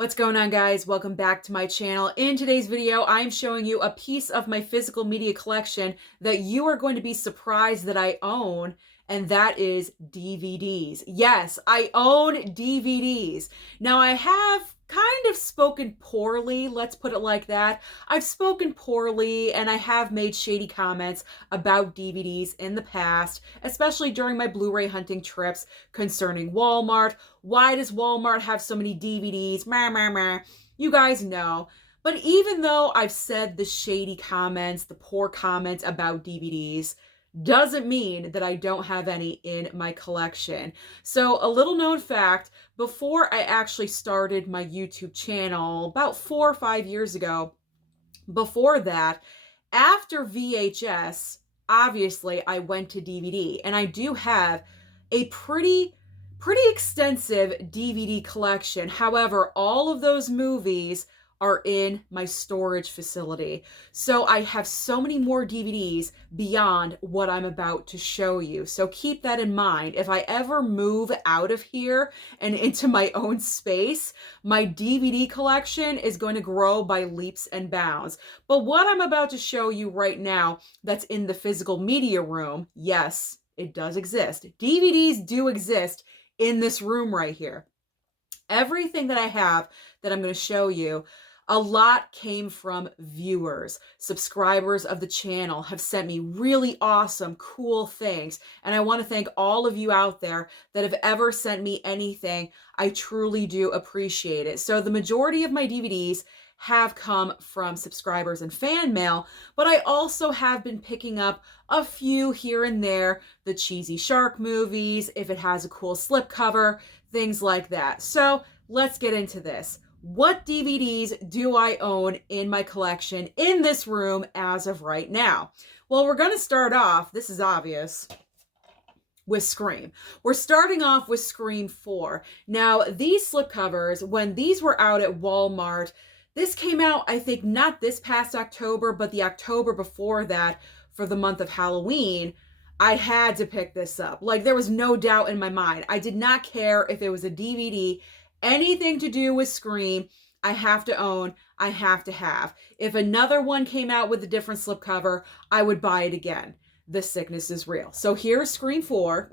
What's going on, guys? Welcome back to my channel. In today's video, I'm showing you a piece of my physical media collection that you are going to be surprised that I own, and that is DVDs. Yes, I own DVDs. Now, I have kind of spoken poorly, let's put it like that. I've spoken poorly and I have made shady comments about DVDs in the past, especially during my Blu-ray hunting trips concerning Walmart. Why does Walmart have so many DVDs? Meh, meh, meh. You guys know. But even though I've said the shady comments, the poor comments about DVDs, doesn't mean that I don't have any in my collection. So a little known fact, before I actually started my YouTube channel about 4 or 5 years ago, before that, after VHS, obviously I went to DVD, and I do have a pretty extensive DVD collection. However, all of those movies are in my storage facility. So I have so many more DVDs beyond what I'm about to show you. So keep that in mind. If I ever move out of here and into my own space, my DVD collection is going to grow by leaps and bounds. But what I'm about to show you right now that's in the physical media room, yes, it does exist. DVDs do exist in this room right here. Everything that I have that I'm going to show you, a lot came from viewers. Subscribers of the channel have sent me really awesome, cool things. And I want to thank all of you out there that have ever sent me anything. I truly do appreciate it. So the majority of my DVDs have come from subscribers and fan mail, but I also have been picking up a few here and there, the cheesy shark movies, if it has a cool slipcover, things like that. So let's get into this. What DVDs do I own in my collection in this room as of right now? Well, we're going to start off, this is obvious, with Scream. We're starting off with Scream 4. Now, these slipcovers, when these were out at Walmart, this came out, I think, not this past October, but the October before that for the month of Halloween. I had to pick this up. Like, there was no doubt in my mind. I did not care if it was a DVD, anything to do with Scream, I have to own, I have to have. If another one came out with a different slipcover, I would buy it again. The sickness is real. So here's Scream 4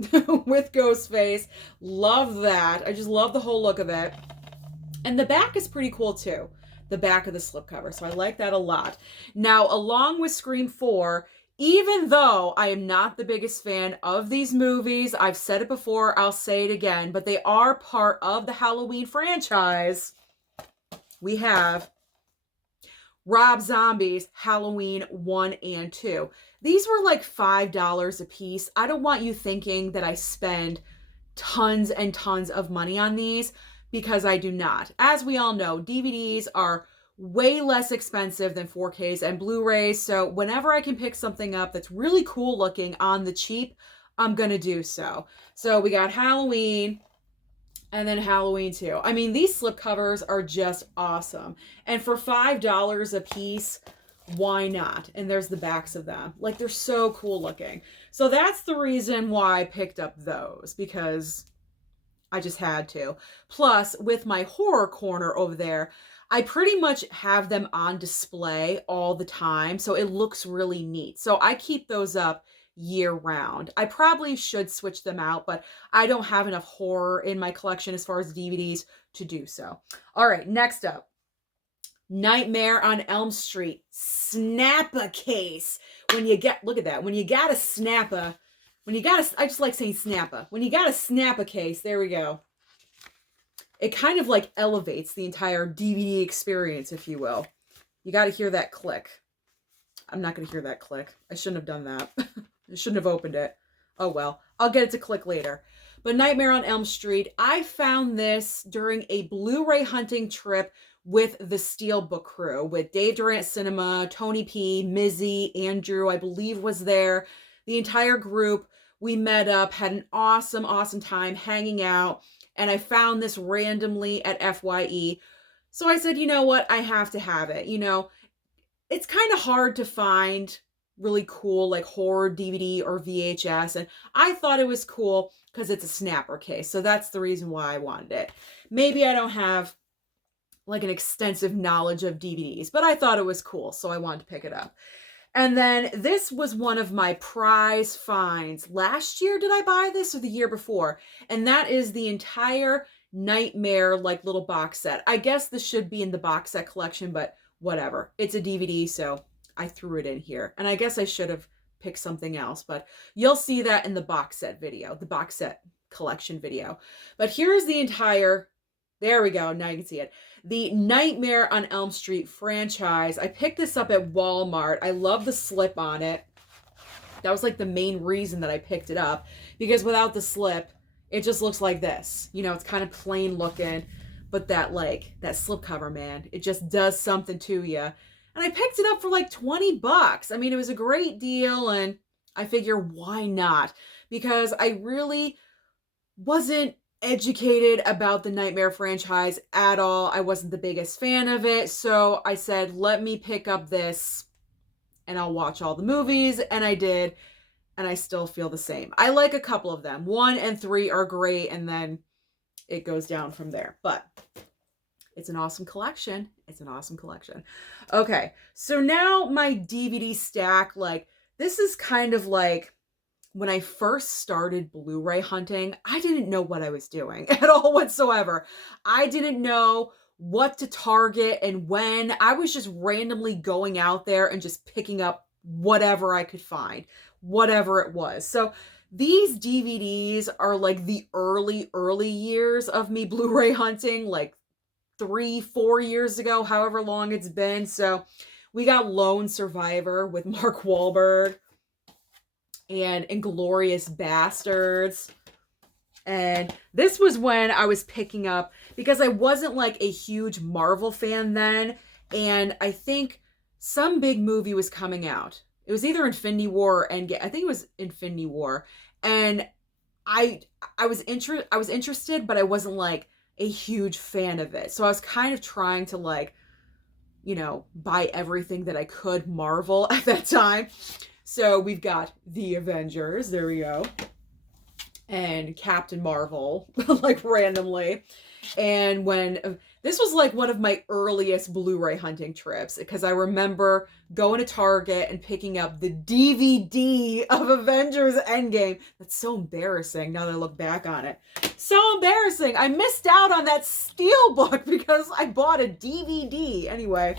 with Ghostface. Love that. I just love the whole look of it. And the back is pretty cool too. The back of the slipcover. So I like that a lot. Now, along with Scream 4, even though I am not the biggest fan of these movies, I've said it before, I'll say it again, but they are part of the Halloween franchise. We have Rob Zombie's Halloween 1 and 2. These were like $5 a piece. I don't want you thinking that I spend tons and tons of money on these, because I do not. As we all know, DVDs are way less expensive than 4Ks and Blu-rays, so whenever I can pick something up that's really cool looking on the cheap, I'm gonna do so. So we got Halloween, and then Halloween 2. I mean, these slipcovers are just awesome. And for $5 a piece, why not? And there's the backs of them. Like, they're so cool looking. So that's the reason why I picked up those, because I just had to. Plus, with my horror corner over there, I pretty much have them on display all the time, so it looks really neat. So I keep those up year round. I probably should switch them out, but I don't have enough horror in my collection as far as DVDs to do so. All right, next up. Nightmare on Elm Street. Snappa case. When you get, look at that. When you got a Snappa, I just like saying Snappa. When you got a Snappa case, there we go. It kind of like elevates the entire DVD experience, if you will. You got to hear that click. I'm not going to hear that click. I shouldn't have done that. I shouldn't have opened it. Oh well, I'll get it to click later. But Nightmare on Elm Street, I found this during a Blu-ray hunting trip with the Steelbook crew, with Dave Durant Cinema, Tony P, Mizzy, Andrew, I believe was there. The entire group, we met up, had an awesome, awesome time hanging out. And I found this randomly at FYE. So I said, you know what? I have to have it. You know, it's kind of hard to find really cool like horror DVD or VHS. And I thought it was cool because it's a snapper case. So that's the reason why I wanted it. Maybe I don't have like an extensive knowledge of DVDs, but I thought it was cool, so I wanted to pick it up. And then this was one of my prize finds. Last year, did I buy this or the year before? And that is the entire Nightmare like little box set. I guess this should be in the box set collection, but whatever. It's a DVD, so I threw it in here. And I guess I should have picked something else, but you'll see that in the box set video, the box set collection video. But here's the entire, there we go, now you can see it. The Nightmare on Elm Street franchise. I picked this up at Walmart. I love the slip on it. That was like the main reason that I picked it up, because without the slip, it just looks like this. You know, it's kind of plain looking, but that slip cover, man, it just does something to you. And I picked it up for like 20 bucks. I mean, it was a great deal, and I figure why not? Because I really wasn't educated about the Nightmare franchise at all. I wasn't the biggest fan of it. So I said, let me pick up this and I'll watch all the movies. And I did. And I still feel the same. I like a couple of them. 1 and 3 are great. And then it goes down from there. But it's an awesome collection. It's an awesome collection. Okay. So now my DVD stack, like this is kind of like, when I first started Blu-ray hunting, I didn't know what I was doing at all whatsoever. I didn't know what to target and when. I was just randomly going out there and just picking up whatever I could find, whatever it was. So these DVDs are like the early years of me Blu-ray hunting, like 3-4 years ago, however long it's been. So we got Lone Survivor with Mark Wahlberg, and Inglourious Bastards. And this was when I was picking up, because I wasn't like a huge Marvel fan then, and I think some big movie was coming out. It was either Infinity War or Endgame. I think it was Infinity War. And I was interested, but I wasn't like a huge fan of it. So I was kind of trying to like, you know, buy everything that I could Marvel at that time. So we've got the Avengers, there we go, and Captain Marvel, like randomly. And when, this was like one of my earliest Blu-ray hunting trips, because I remember going to Target and picking up the DVD of Avengers Endgame. That's so embarrassing now that I look back on it. So embarrassing. I missed out on that steelbook because I bought a DVD. Anyway,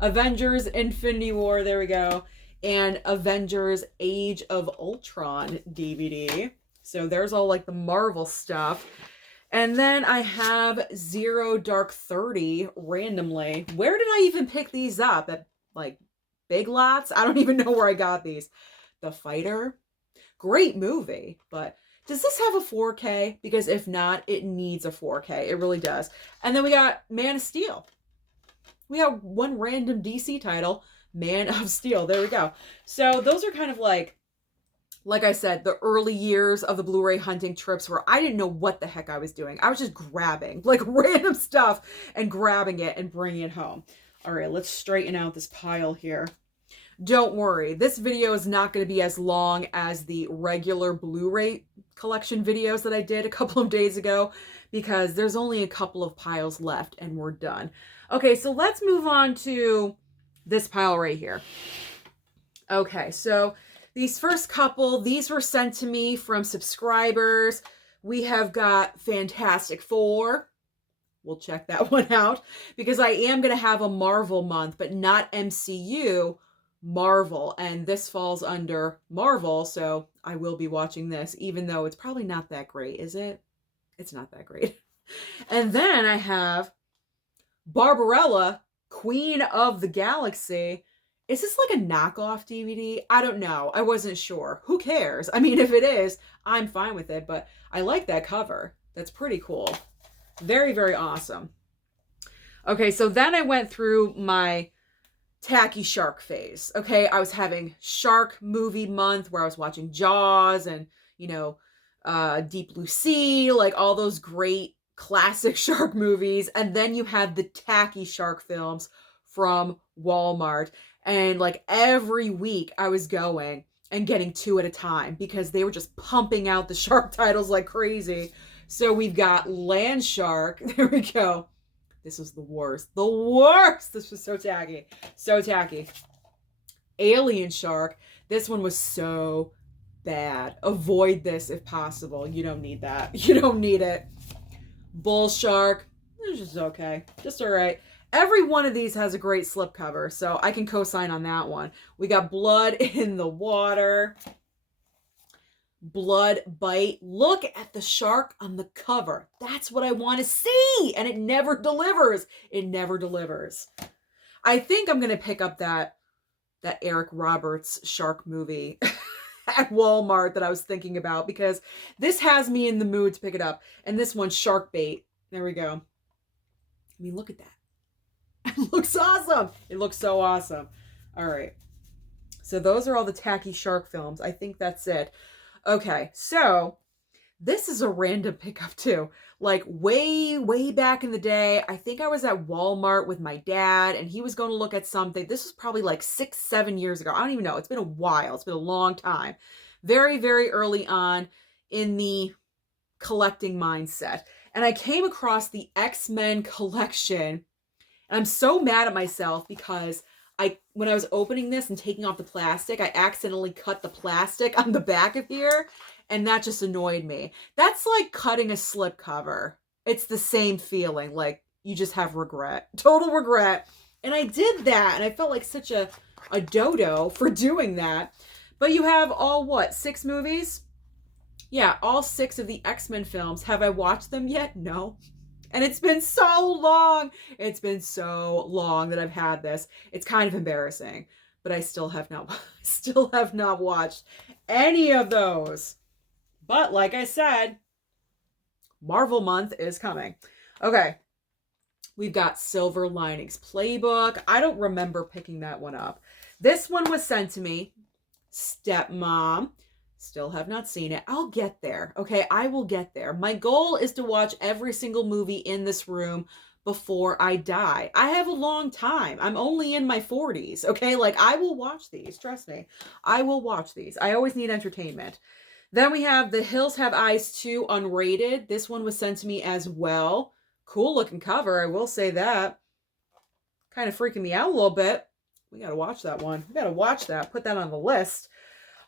Avengers Infinity War, there we go. And Avengers Age of Ultron DVD. So there's all like the Marvel stuff. And then I have Zero Dark 30 randomly. Where did I even pick these up? At like Big Lots? I don't even know where I got these. The Fighter. Great movie. But does this have a 4K? Because if not, it needs a 4K. It really does. And then we got Man of Steel. We have one random DC title. Man of Steel. There we go. So those are kind of like I said, the early years of the Blu-ray hunting trips where I didn't know what the heck I was doing. I was just grabbing like random stuff and grabbing it and bringing it home. All right, let's straighten out this pile here. Don't worry, this video is not going to be as long as the regular Blu-ray collection videos that I did a couple of days ago, because there's only a couple of piles left and we're done. Okay, so let's move on to this pile right here. Okay, so these first couple, these were sent to me from subscribers. We have got Fantastic Four. We'll check that one out, because I am going to have a Marvel month, but not MCU, Marvel. And this falls under Marvel, so I will be watching this, even though it's probably not that great, is it? It's not that great. And then I have Barbarella, Queen of the Galaxy. Is this like a knockoff DVD? I don't know. I wasn't sure. Who cares? I mean, if it is, I'm fine with it, but I like that cover. That's pretty cool. Very, very awesome. Okay, so then I went through my tacky shark phase. Okay, I was having shark movie month where I was watching Jaws and, you know, Deep Blue Sea, like all those great classic shark movies. And then you have the tacky shark films from Walmart. And like every week I was going and getting 2 at a time because they were just pumping out the shark titles like crazy. So we've got Land Shark. There we go. This was the worst. The worst! This was so tacky. So tacky. Alien shark. This one was so bad. Avoid this if possible. You don't need that. You don't need it. Bull shark. It's just okay. Just all right. Every one of these has a great slipcover, so I can co-sign on that one. We got blood in the water. Blood bite. Look at the shark on the cover. That's what I want to see, and it never delivers. It never delivers. I think I'm going to pick up that Eric Roberts shark movie at Walmart that I was thinking about, because this has me in the mood to pick it up. And this one's shark bait. There we go. I mean, look at that. It looks awesome. It looks so awesome. All right. So those are all the tacky shark films. I think that's it. Okay. So this is a random pickup too. Like way, way back in the day, I think I was at Walmart with my dad and he was going to look at something. This was probably like 6, 7 years ago. I don't even know. It's been a while. It's been a long time. Very, very early on in the collecting mindset. And I came across the X-Men collection. And I'm so mad at myself because when I was opening this and taking off the plastic, I accidentally cut the plastic on the back of here. And that just annoyed me. That's like cutting a slipcover. It's the same feeling. Like you just have regret. Total regret. And I did that. And I felt like such a dodo for doing that. But you have all what? 6 movies? Yeah, all 6 of the X-Men films. Have I watched them yet? No. And it's been so long. It's been so long that I've had this. It's kind of embarrassing. But I still have not watched any of those. But like I said, Marvel month is coming. Okay. We've got Silver Linings Playbook. I don't remember picking that one up. This one was sent to me. Stepmom. Still have not seen it. I'll get there. Okay, I will get there. My goal is to watch every single movie in this room before I die. I have a long time. I'm only in my 40s. Okay, like I will watch these. Trust me. I will watch these. I always need entertainment. Then we have The Hills Have Eyes 2 unrated. This one was sent to me as well. Cool looking cover. I will say that. Kind of freaking me out a little bit. We got to watch that one. We got to watch that. Put that on the list.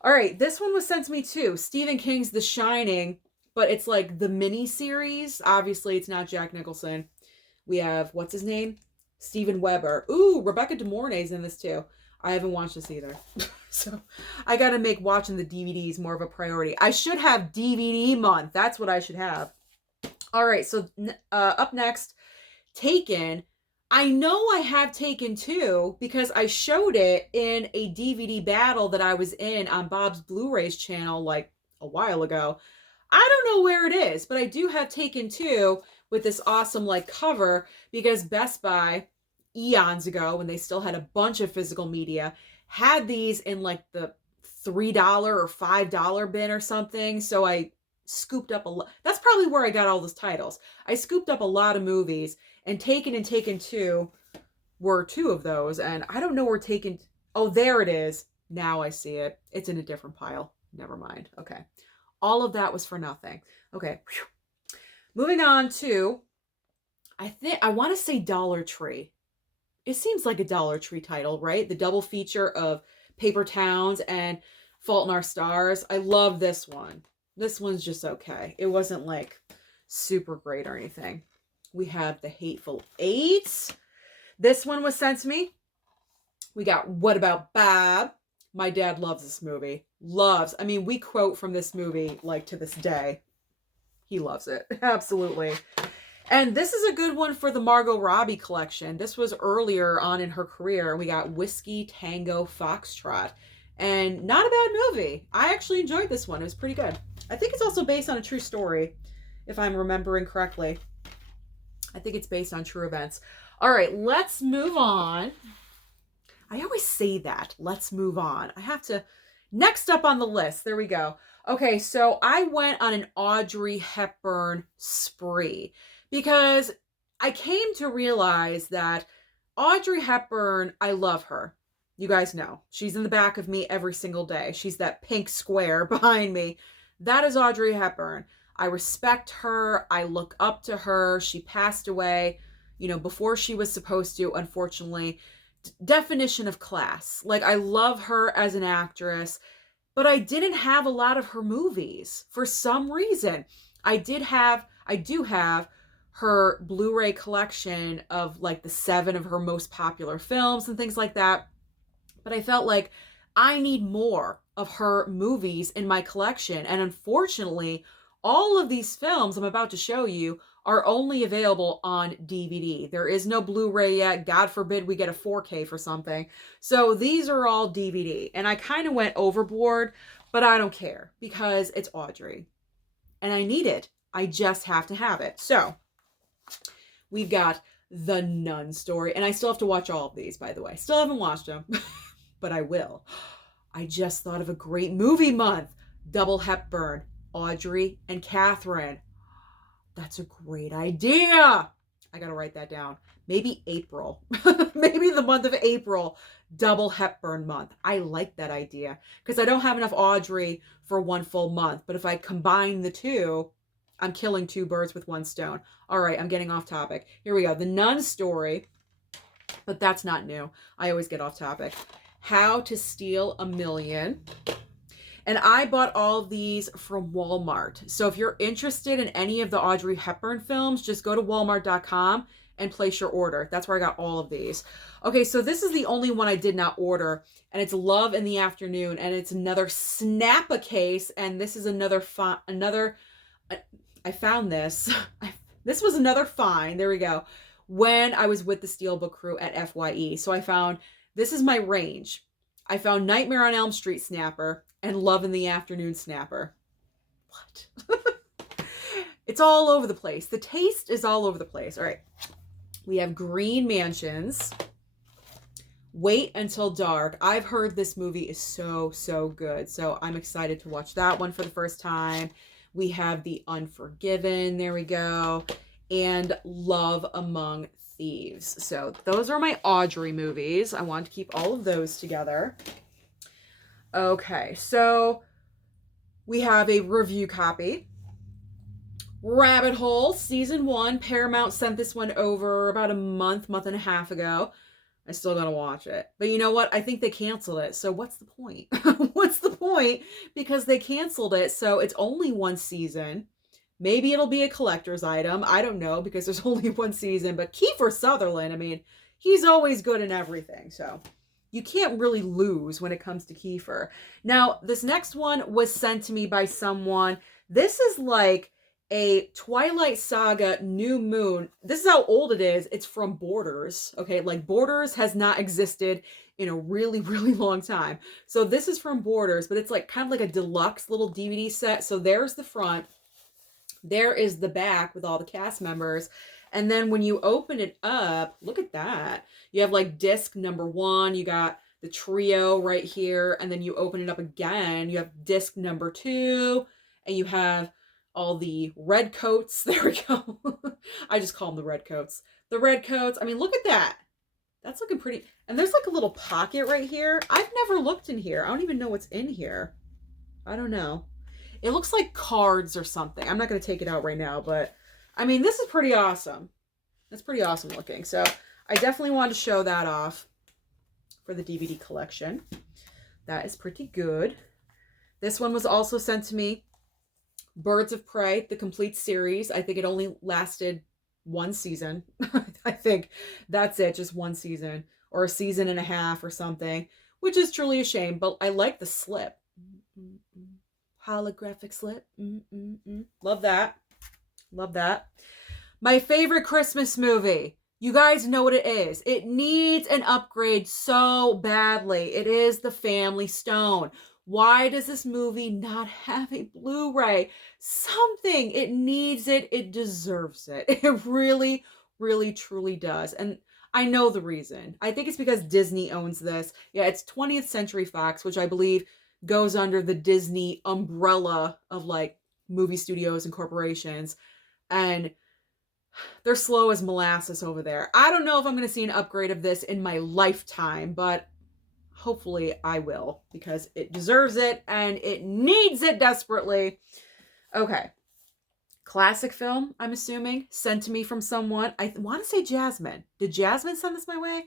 All right, this one was sent to me too. Stephen King's The Shining, but it's like the mini series. Obviously, it's not Jack Nicholson. We have, what's his name? Steven Weber. Ooh, Rebecca De Mornay's in this too. I haven't watched this either. So I got to make watching the DVDs more of a priority. I should have DVD month. That's what I should have. All right, so up next, Taken. I know I have Taken 2 because I showed it in a DVD battle that I was in on Bob's Blu-rays channel like a while ago. I don't know where it is, but I do have Taken 2 with this awesome like cover because Best Buy eons ago, when they still had a bunch of physical media, had these in like the $3 or $5 bin or something. So I scooped up a lot. That's probably where I got all those titles. I scooped up a lot of movies, and Taken 2 were 2 of those. And I don't know where Taken... Oh, there it is. Now I see it. It's in a different pile. Never mind. Okay. All of that was for nothing. Okay. Whew. Moving on to... I want to say Dollar Tree. It seems like a Dollar Tree title, right? The double feature of Paper Towns and Fault in Our Stars. I love this one. This one's just okay. It wasn't like super great or anything. We have The Hateful Eight. This one was sent to me. We got What About Bob? My dad loves this movie. Loves. I mean, we quote from this movie like to this day. He loves it. Absolutely. And this is a good one for the Margot Robbie collection. This was earlier on in her career. We got Whiskey Tango Foxtrot. And not a bad movie. I actually enjoyed this one. It was pretty good. I think it's also based on a true story, if I'm remembering correctly. I think it's based on true events. All right, let's move on. I always say that. Let's move on. I have to... Next up on the list. There we go. Okay, so I went on an Audrey Hepburn spree because I came to realize that Audrey Hepburn, I love her. You guys know. She's in the back of me every single day. She's that pink square behind me. That is Audrey Hepburn. I respect her. I look up to her. She passed away, before she was supposed to, unfortunately. Definition of class. Like, I love her as an actress, but I didn't have a lot of her movies for some reason. I do have her Blu-ray collection of like the 7 of her most popular films and things like that. But I felt like I need more of her movies in my collection. And unfortunately, all of these films I'm about to show you are only available on DVD. There is no Blu-ray yet. God forbid we get a 4K for something. So these are all DVD. And I kind of went overboard, but I don't care because it's Audrey. And I need it. I just have to have it. So we've got The Nun Story. And I still have to watch all of these, by the way. Still haven't watched them, but I will. I just thought of a great movie month. Double Hepburn, Audrey and Catherine. That's a great idea. I gotta write that down. Maybe April. Maybe the month of April. Double Hepburn month. I like that idea because I don't have enough Audrey for one full month. But if I combine the two, I'm killing 2 birds with 1 stone. All right, I'm getting off topic. Here we go. The Nun Story. But that's not new. I always get off topic. How to Steal a Million. And I bought all of these from Walmart. So if you're interested in any of the Audrey Hepburn films, just go to walmart.com and place your order. That's where I got all of these. Okay, so this is the only one I did not order, and it's Love in the Afternoon, and it's another Snappa case, and this is I found this. This was another find. There we go. When I was with the Steelbook crew at FYE. So I found, this is my range. I found Nightmare on Elm Street Snapper and Love in the Afternoon Snapper. What? It's all over the place. The taste is all over the place. All right. We have Green Mansions. Wait Until Dark. I've heard this movie is so, so good. So I'm excited to watch that one for the first time. We have The Unforgiven. There we go. And Love Among Thieves. So those are my Audrey movies. I want to keep all of those together. Okay, so we have a review copy. Rabbit Hole, Season 1. Paramount sent this one over about a month and a half ago. I still gotta watch it. But you know what? I think they canceled it. So what's the point? What's the point? Because they canceled it. So it's only 1 season. Maybe it'll be a collector's item. I don't know because there's only 1 season. But Kiefer Sutherland, I mean, he's always good in everything. So you can't really lose when it comes to Kiefer. Now, this next one was sent to me by someone. This is like a Twilight Saga New Moon. This is how old it is. It's from Borders. Okay, like Borders has not existed in a really, really long time. So this is from Borders, but it's like kind of like a deluxe little DVD set. So there's the front. There is the back with all the cast members. And then when you open it up, look at that. You have like disc number 1. You got the trio right here. And then you open it up again. You have disc number 2. And you have all the red coats. There we go. I just call them the red coats. The red coats. I mean, look at that. That's looking pretty. And there's like a little pocket right here. I've never looked in here. I don't even know what's in here. I don't know. It looks like cards or something. I'm not going to take it out right now, but I mean, this is pretty awesome. It's pretty awesome looking. So I definitely wanted to show that off for the DVD collection. That is pretty good. This one was also sent to me. Birds of Prey, the complete series. I think it only lasted 1 season. I think that's it. Just 1 season or a season and a half or something, which is truly a shame. But I like the slip. Holographic slip. Love that. Love that. My favorite Christmas movie. You guys know what it is. It needs an upgrade so badly. It is The Family Stone. Why does this movie not have a Blu-ray? Something. It needs it. It deserves it. It really, really, truly does. And I know the reason. I think it's because Disney owns this. Yeah, it's 20th Century Fox, which I believe goes under the Disney umbrella of like movie studios and corporations. And they're slow as molasses over there. I don't know if I'm going to see an upgrade of this in my lifetime, but hopefully I will because it deserves it and it needs it desperately. Okay. Classic film, I'm assuming, sent to me from someone. I want to say Jasmine. Did Jasmine send this my way?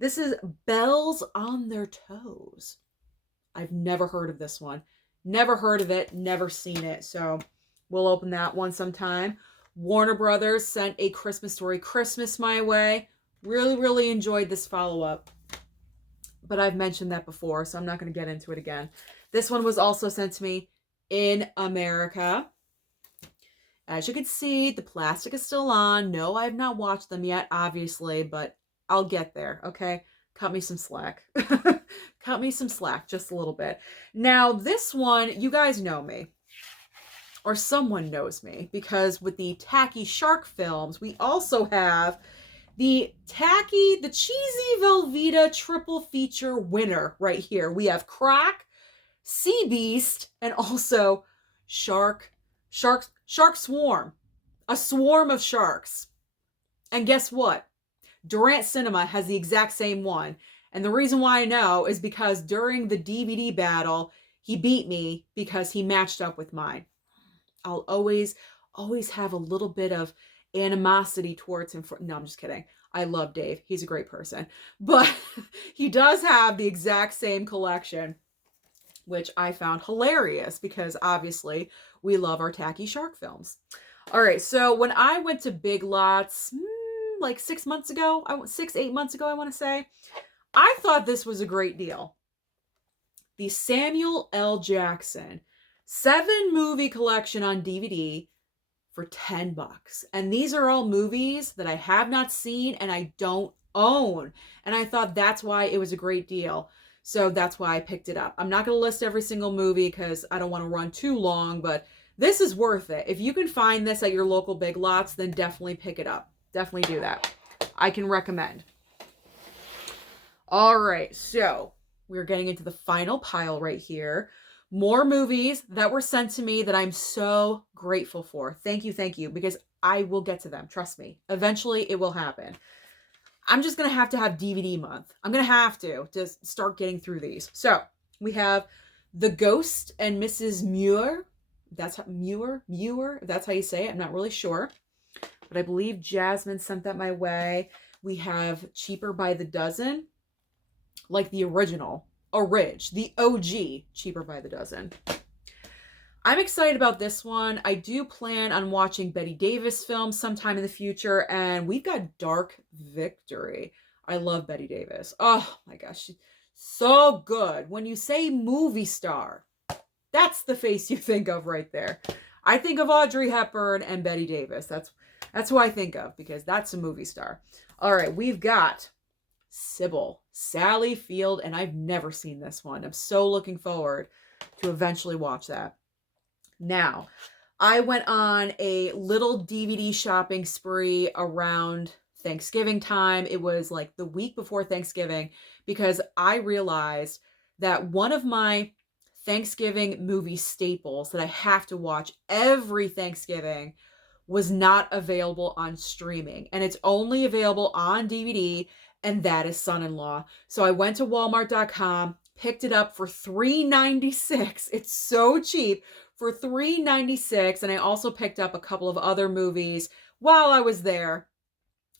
This is Bells on Their Toes. I've never heard of this one. Never heard of it, never seen it. So we'll open that one sometime. Warner Brothers sent A Christmas Story Christmas my way. Really, really enjoyed this follow-up. But I've mentioned that before, so I'm not going to get into it again. This one was also sent to me in America. As you can see, the plastic is still on. No, I have not watched them yet, obviously, but I'll get there, okay? Cut me some slack. Cut me some slack, just a little bit. Now, this one, you guys know me. Or someone knows me. Because with the tacky shark films, we also have the cheesy Velveeta triple feature winner right here. We have Crack, Sea Beast, and also Shark Swarm. A swarm of sharks. And guess what? Durant Cinema has the exact same one. And the reason why I know is because during the DVD battle, he beat me because he matched up with mine. I'll always have a little bit of animosity towards him. No, I'm just kidding. I love Dave. He's a great person. But he does have the exact same collection, which I found hilarious because obviously we love our tacky shark films. All right, so when I went to Big Lots, like 8 months ago, I want to say, I thought this was a great deal. The Samuel L. Jackson 7-movie collection on DVD for $10. And these are all movies that I have not seen and I don't own. And I thought that's why it was a great deal. So that's why I picked it up. I'm not going to list every single movie because I don't want to run too long, but this is worth it. If you can find this at your local Big Lots, then definitely pick it up. Definitely do that. I can recommend. All right, so we're getting into the final pile right here. More movies that were sent to me that I'm so grateful for. Thank you, because I will get to them. Trust me. Eventually, it will happen. I'm just going to have DVD month. I'm going to have to start getting through these. So, we have The Ghost and Mrs. Muir. That's how, Muir, if that's how you say it. I'm not really sure. But I believe Jasmine sent that my way. We have Cheaper by the Dozen. Like the original. The OG Cheaper by the Dozen. I'm excited about this one. I do plan on watching Bette Davis films sometime in the future, and we've got Dark Victory. I love Bette Davis. Oh my gosh, she's so good. When you say movie star, that's the face you think of right there. I think of Audrey Hepburn and Bette Davis. That's who I think of because that's a movie star. All right, we've got Sybil, Sally Field, and I've never seen this one. I'm so looking forward to eventually watch that. Now, I went on a little DVD shopping spree around Thanksgiving time. It was like the week before Thanksgiving because I realized that one of my Thanksgiving movie staples that I have to watch every Thanksgiving was not available on streaming. And it's only available on DVD, and that is Son-in-Law. So I went to Walmart.com, picked it up for $3.96. It's so cheap for $3.96. And I also picked up a couple of other movies while I was there.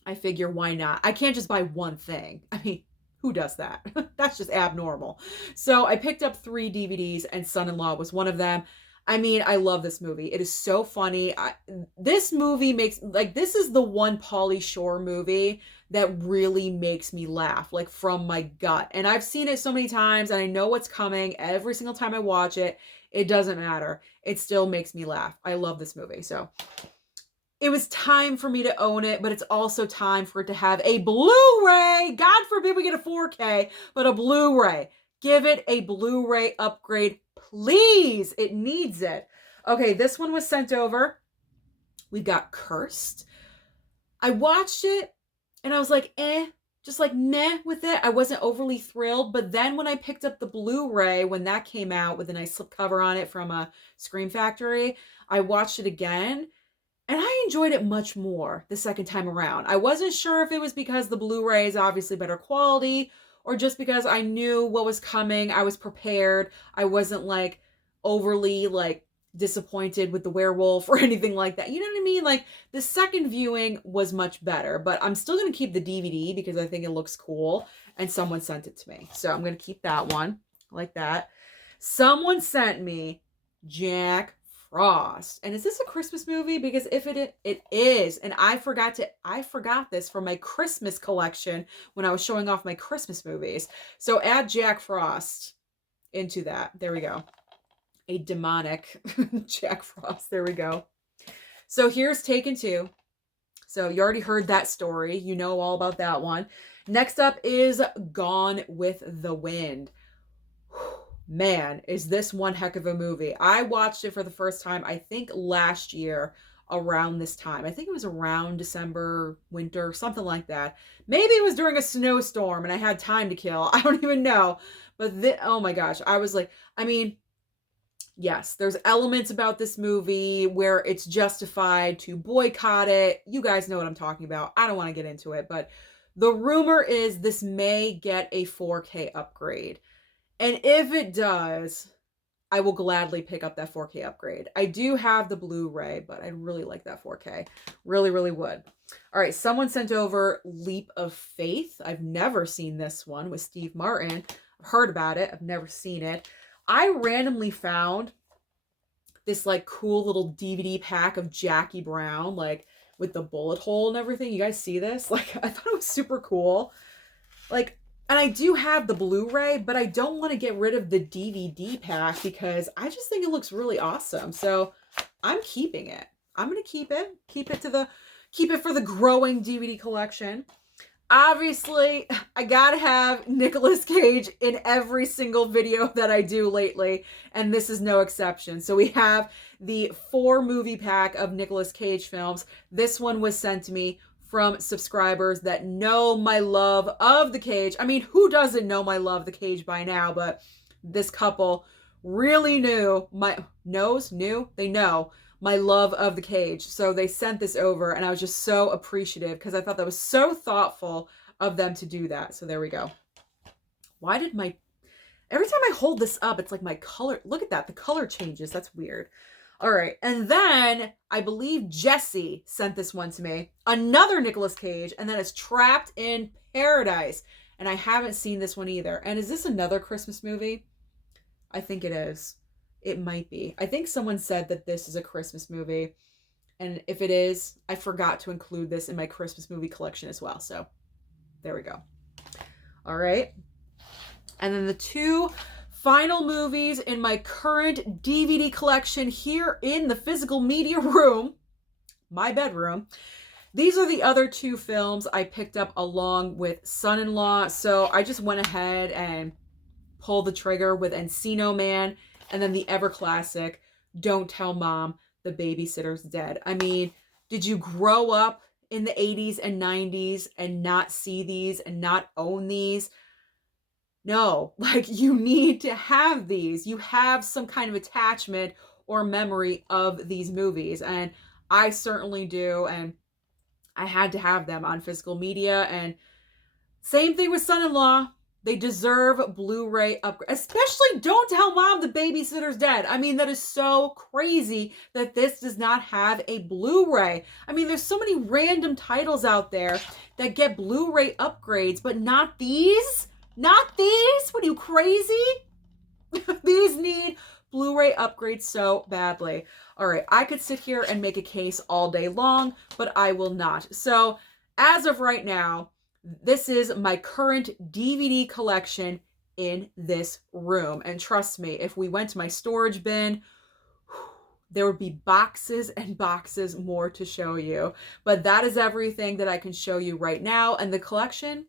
I figure, why not? I can't just buy one thing. I mean, who does that? That's just abnormal. So I picked up 3 DVDs and Son-in-Law was one of them. I mean, I love this movie. It is so funny. This movie makes, like, this is the one Pauly Shore movie that really makes me laugh, like, from my gut. And I've seen it so many times, and I know what's coming every single time I watch it. It doesn't matter. It still makes me laugh. I love this movie. So it was time for me to own it, but it's also time for it to have a Blu-ray. God forbid we get a 4K, but a Blu-ray. Give it a Blu-ray upgrade, please. It needs it. Okay, this one was sent over. We got Cursed. I watched it and I was like, just like meh with it. I wasn't overly thrilled, but then when I picked up the Blu-ray, when that came out with a nice slipcover on it from a Scream Factory, I watched it again and I enjoyed it much more the second time around. I wasn't sure if it was because the Blu-ray is obviously better quality or just because I knew what was coming. I was prepared. I wasn't like overly like disappointed with the werewolf or anything like that. You know what I mean? Like, the second viewing was much better, but I'm still going to keep the DVD because I think it looks cool, and someone sent it to me. So I'm going to keep that one like that. Someone sent me Jack Frost. And is this a Christmas movie? Because if it is, and I forgot this from my Christmas collection when I was showing off my Christmas movies. So add Jack Frost into that. There we go. A demonic Jack Frost. There we go. So here's Taken 2. So you already heard that story. You know all about that one. Next up is Gone with the Wind. Man, is this one heck of a movie. I watched it for the first time, I think last year around this time. I think it was around December, winter, something like that. Maybe it was during a snowstorm and I had time to kill. I don't even know. But oh my gosh, I was like, I mean, yes, there's elements about this movie where it's justified to boycott it. You guys know what I'm talking about. I don't want to get into it, but the rumor is this may get a 4K upgrade. And if it does, I will gladly pick up that 4K upgrade. I do have the Blu-ray, but I really like that 4K. Really, really would. All right, someone sent over Leap of Faith. I've never seen this one with Steve Martin. I've heard about it. I've never seen it. I randomly found this like cool little DVD pack of Jackie Brown, like with the bullet hole and everything. You guys see this? Like, I thought it was super cool. Like, and I do have the Blu-ray, but I don't want to get rid of the DVD pack because I just think it looks really awesome. So I'm keeping it. I'm going to keep it. Keep it for the growing DVD collection. Obviously, I gotta have Nicolas Cage in every single video that I do lately, and this is no exception. So we have the 4 movie pack of Nicolas Cage films. This one was sent to me from subscribers that know my love of the Cage. I mean, who doesn't know my love of the Cage by now? But this couple really know my love of the Cage. So they sent this over and I was just so appreciative because I thought that was so thoughtful of them to do that. So there we go. Every time I hold this up, it's like my color, look at that, the color changes. That's weird. All right, and then I believe Jesse sent this one to me. Another Nicolas Cage, and then it's Trapped in Paradise. And I haven't seen this one either. And is this another Christmas movie? I think it is. It might be. I think someone said that this is a Christmas movie. And if it is, I forgot to include this in my Christmas movie collection as well. So there we go. All right. And then the 2 final movies in my current DVD collection here in the physical media room, my bedroom. These are the other 2 films I picked up along with Son-in-Law. So I just went ahead and pulled the trigger with Encino Man and then the ever classic Don't Tell Mom the Babysitter's Dead. I mean, did you grow up in the 80s and 90s and not see these and not own these? No, like, you need to have these. You have some kind of attachment or memory of these movies. And I certainly do. And I had to have them on physical media. And same thing with Son-in-Law. They deserve Blu-ray upgrade. Especially Don't Tell Mom the Babysitter's Dead. I mean, that is so crazy that this does not have a Blu-ray. I mean, there's so many random titles out there that get Blu-ray upgrades, but not these. Not these? What are you, crazy? These need Blu-ray upgrades so badly. All right, I could sit here and make a case all day long, but I will not. So as of right now, this is my current DVD collection in this room. And trust me, if we went to my storage bin, there would be boxes and boxes more to show you. But that is everything that I can show you right now. And the collection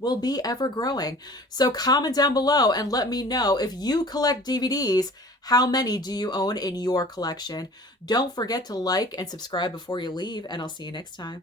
will be ever growing. So comment down below and let me know, if you collect DVDs, how many do you own in your collection? Don't forget to like and subscribe before you leave, and I'll see you next time.